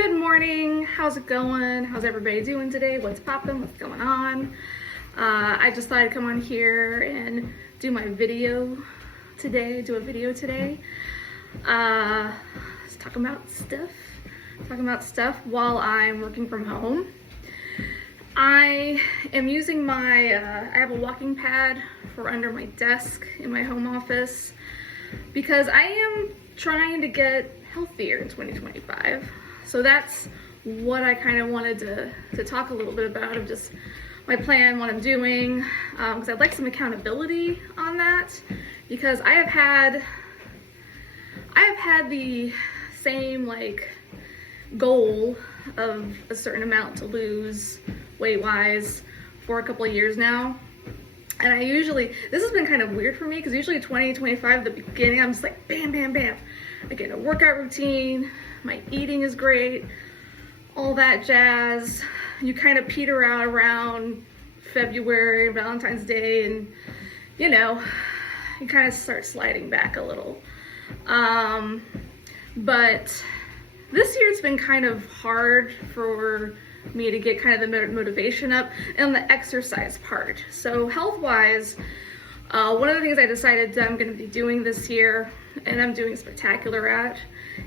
Good morning. How's it going? How's everybody doing today? What's poppin'? What's going on? I just thought I'd come on here and do my video today. Just talking about stuff while I'm working from home. I am using my, I have a walking pad for under my desk in my home office because I am trying to get healthier in 2025. So that's what I kind of wanted to talk a little bit about, of just my plan, what I'm doing, because I'd like some accountability on that, because I have had the same like goal of a certain amount to lose weight-wise for a couple of years now. And this has been kind of weird for me, because usually 2025, the beginning, I'm just like bam, bam, bam. I get a workout routine, my eating is great, all that jazz. You kind of peter out around February, Valentine's Day, and you know, you kind of start sliding back a little. But this year it's been kind of hard for me to get kind of the motivation up and the exercise part. So health-wise, one of the things I decided that I'm going to be doing this year, and I'm doing spectacular at,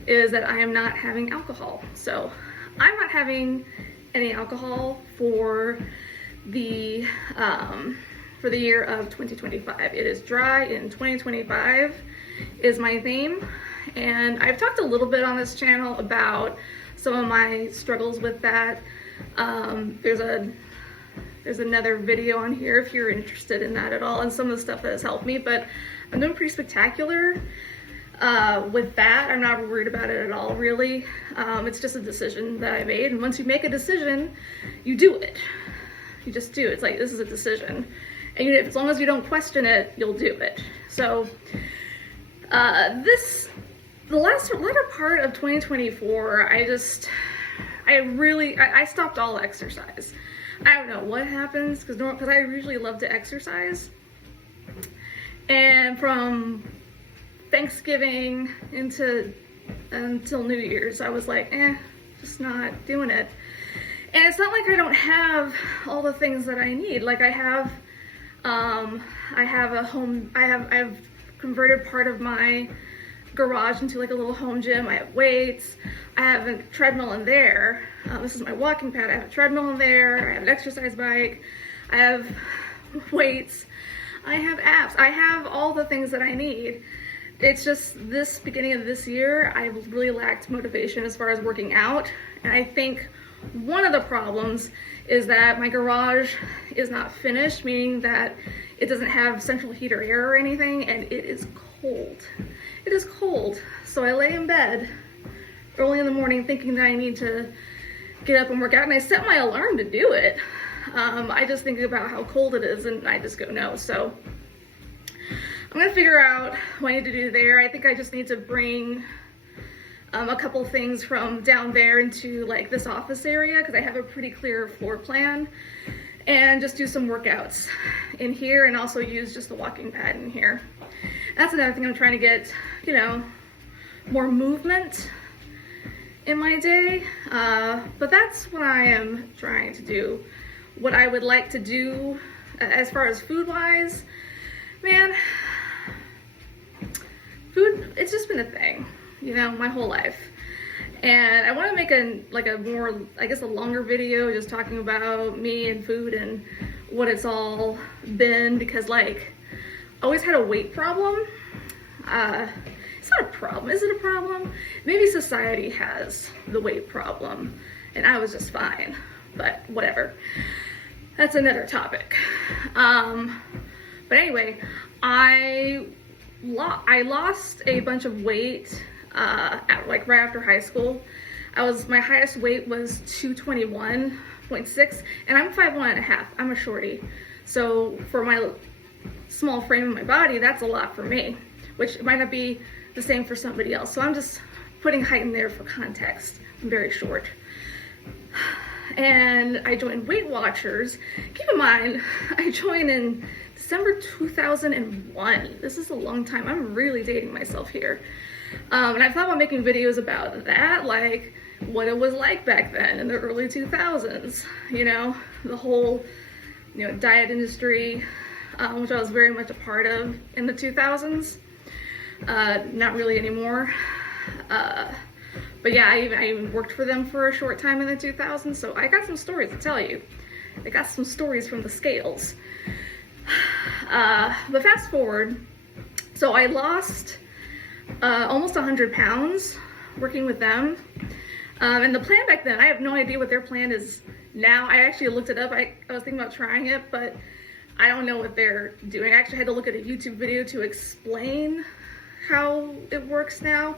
is that I am not having alcohol. So I'm not having any alcohol for the year of 2025. It is dry in 2025 is my theme. And I've talked a little bit on this channel about some of my struggles with that. There's another video on here if you're interested in that at all, and some of the stuff that has helped me, but I'm doing pretty spectacular with that. I'm not worried about it at all, really. It's just a decision that I made, and once you make a decision, you do it. You just do it. It's like, this is a decision, and as long as you don't question it, you'll do it. So the latter part of 2024, I stopped all exercise. I don't know what happens, because I usually love to exercise, and from Thanksgiving until New Year's, I was like, just not doing it. And it's not like I don't have all the things that I need. Like I've converted part of my garage into like a little home gym. I have weights, I have a treadmill in there. This is my walking pad. I have a treadmill in there, I have an exercise bike, I have weights, I have apps, I have all the things that I need. It's just this beginning of this year, I've really lacked motivation as far as working out. And I think one of the problems is that my garage is not finished, meaning that it doesn't have central heat or air or anything, and it is cold. It is cold. So I lay in bed early in the morning thinking that I need to get up and work out, and I set my alarm to do it. I just think about how cold it is and I just go no. So I'm gonna figure out what I need to do there. I think I just need to bring a couple things from down there into like this office area, because I have a pretty clear floor plan, and just do some workouts in here, and also use just the walking pad in here. That's another thing I'm trying to get, more movement in my day. But that's what I am trying to do. What I would like to do as far as food-wise, man, food, it's just been a thing, my whole life. And I want to make a more, I guess, a longer video just talking about me and food and what it's all been, because like, I always had a weight problem. It's not a problem. Is it a problem? Maybe society has the weight problem and I was just fine, but whatever. That's another topic. But anyway, I lost a bunch of weight right after high school. My highest weight was 221.6, and I'm 5'1.5". I'm a shorty. So for my small frame of my body, that's a lot for me, which might not be the same for somebody else. So I'm just putting height in there for context. I'm very short. And I joined Weight Watchers. Keep in mind, I joined in December 2001. This is a long time. I'm really dating myself here. And I thought about making videos about that, like what it was like back then in the early 2000s, you know, the whole, you know, diet industry, which I was very much a part of in the 2000s. Not really anymore. But yeah, I even worked for them for a short time in the 2000s, so I got some stories to tell you. I got some stories from the scales. But fast forward, so I lost almost 100 pounds working with them. And the plan back then, I have no idea what their plan is now. I actually looked it up. I was thinking about trying it, but I don't know what they're doing. I actually had to look at a YouTube video to explain how it works now.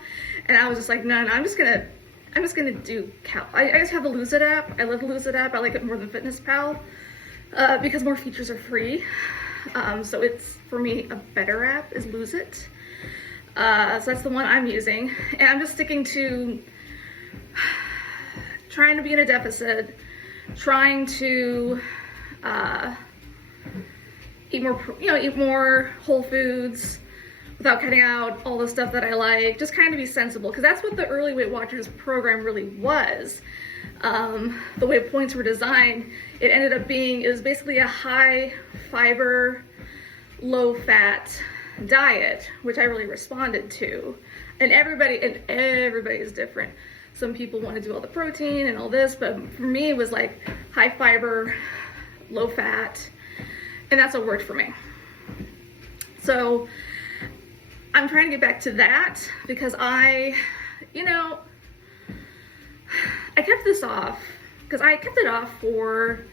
And I was just like, no, I'm just gonna do I just have the Lose It app. I love the Lose It app. I like it more than FitnessPal because more features are free. So it's, for me, a better app is Lose It. So that's the one I'm using. And I'm just sticking to trying to be in a deficit, trying to eat more whole foods without cutting out all the stuff that I like, just kind of be sensible, because that's what the Early Weight Watchers program really was. The way points were designed, it ended up being, it was basically a high fiber, low fat diet, which I really responded to. And everybody is different. Some people want to do all the protein and all this, but for me it was like high fiber, low fat, and that's what worked for me. So I'm trying to get back to that because I kept this off because I kept it off for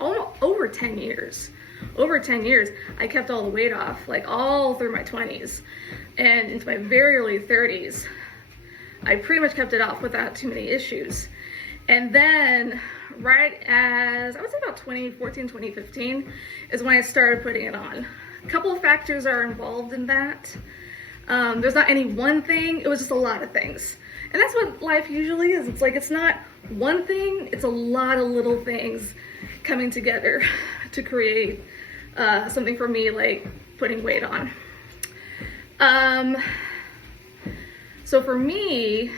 over 10 years. Over 10 years, I kept all the weight off, like all through my 20s and into my very early 30s. I pretty much kept it off without too many issues. And then right as, I would say about 2014, 2015 is when I started putting it on. A couple of factors are involved in that. There's not any one thing, it was just a lot of things. And that's what life usually is. It's like, it's not one thing, it's a lot of little things coming together to create something for me, like putting weight on. So for me,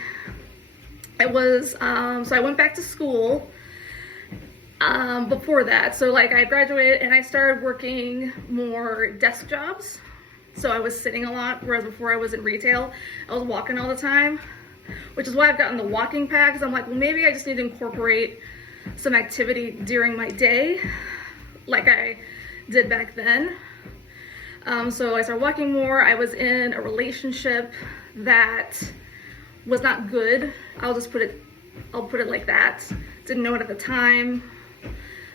it was, so I went back to school before that. So like I graduated and I started working more desk jobs. So I was sitting a lot, whereas before I was in retail, I was walking all the time, which is why I've gotten the walking pad, because I'm like, well, maybe I just need to incorporate some activity during my day, like I did back then. So I started walking more. I was in a relationship that was not good. I'll put it like that. Didn't know it at the time.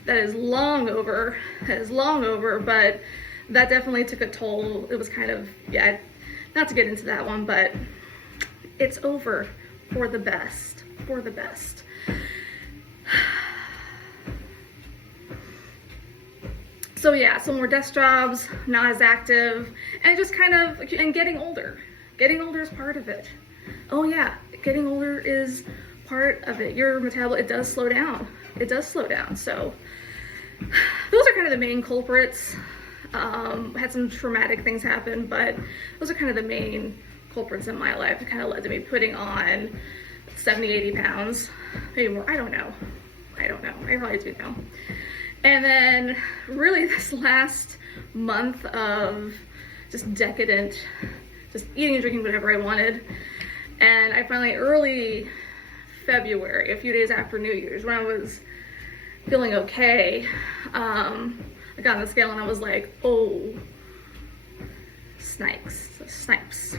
That is long over. That is long over, but that definitely took a toll. It was kind of, yeah, not to get into that one, but it's over for the best, for the best. So yeah, so more desk jobs, not as active, and just kind of, and getting older. Getting older is part of it. Oh yeah, getting older is part of it. Your metabolism, it does slow down. It does slow down. So those are kind of the main culprits. Had some traumatic things happen, but those are kind of the main culprits in my life that kind of led to me putting on 70, 80 pounds, maybe more. I don't know. I probably do know. And then really this last month of just decadent, just eating and drinking whatever I wanted. And I finally, early February, a few days after New Year's, when I was feeling okay, I got on the scale and I was like, oh, snipes,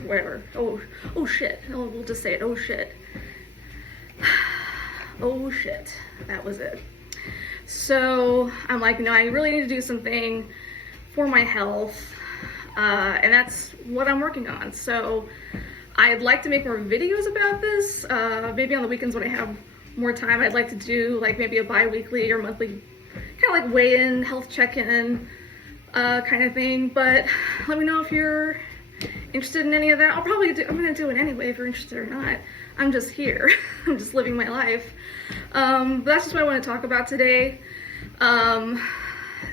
whatever. Oh shit. Oh, we'll just say it. Oh shit. Oh shit. That was it. So I'm like, no, I really need to do something for my health. And that's what I'm working on. So I'd like to make more videos about this. Maybe on the weekends when I have more time, I'd like to do like maybe a bi-weekly or monthly kind of like weigh-in, health check-in kind of thing. But let me know if you're interested in any of that. I'm gonna do it anyway if you're interested or not. I'm just here. I'm just living my life. But that's just what I want to talk about today.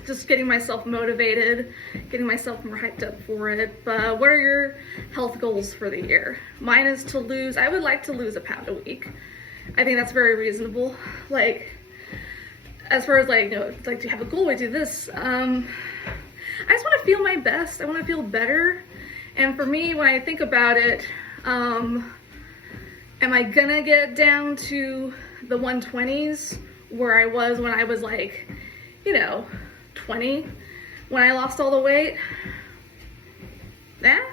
just getting myself motivated, getting myself more hyped up for it. But what are your health goals for the year? Mine is to lose, I would like to lose a pound a week. I think that's very reasonable. Like, as far as like, you know, like, do you have a goal? We do this. I just want to feel my best. I want to feel better. And for me, when I think about it, am I gonna get down to the 120s where I was when I was like, you know, 20, when I lost all the weight? Yeah,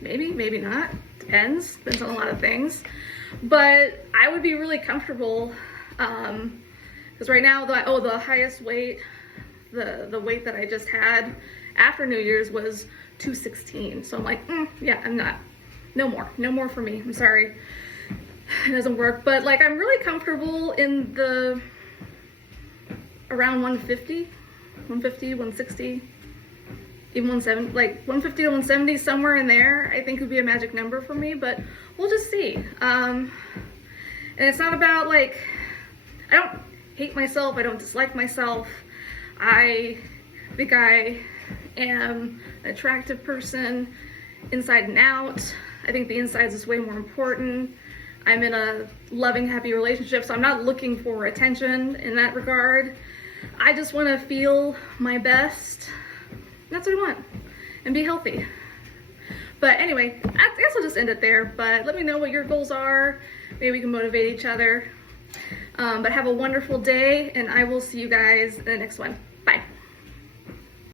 maybe, maybe not. Depends on a lot of things. But I would be really comfortable, because right now, the highest weight, the weight that I just had after New Year's was 216. So I'm like, yeah, I'm not, no more for me. I'm sorry, it doesn't work. But like, I'm really comfortable in the around 150, 160, even 170, like 150 to 170, somewhere in there, I think would be a magic number for me, but we'll just see. And it's not about like, I don't hate myself, I don't dislike myself. I think I am an attractive person inside and out. I think the inside is way more important. I'm in a loving, happy relationship, so I'm not looking for attention in that regard. I just want to feel my best. That's what I want, and be healthy. But anyway, I guess I'll just end it there, but let me know what your goals are. Maybe we can motivate each other. But have a wonderful day, and I will see you guys in the next one.